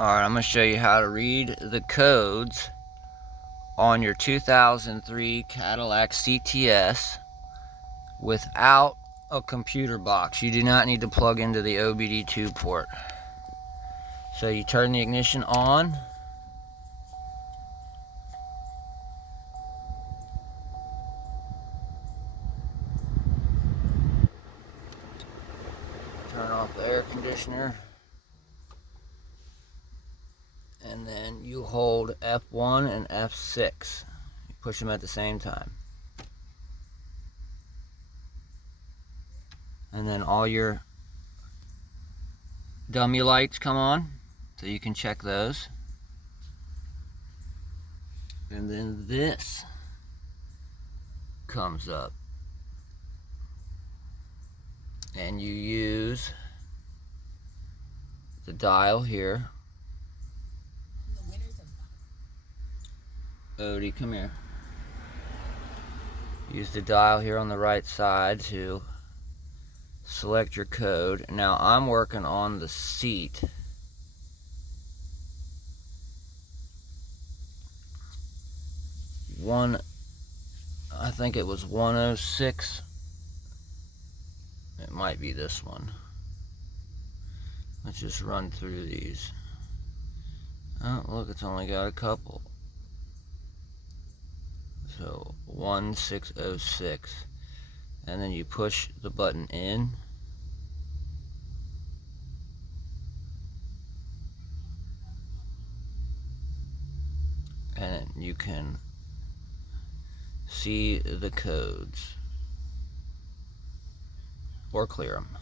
Alright, I'm going to show you how to read the codes on your 2003 Cadillac CTS without a computer box. You do not need to plug into the OBD2 port. So you turn the ignition on. Turn off the air conditioner. And then you hold F1 and F6. You push them at the same time. And then all your dummy lights come on, so you can check those. And then this comes up. And you use the dial here. Odie, come here. Use the dial here on the right side to select your code. Now I'm working on the seat. I think it was 106. It might be this one. Let's just run through these. Oh, look, it's only got a couple. So 1606, and then you push the button in, and you can see the codes or clear them.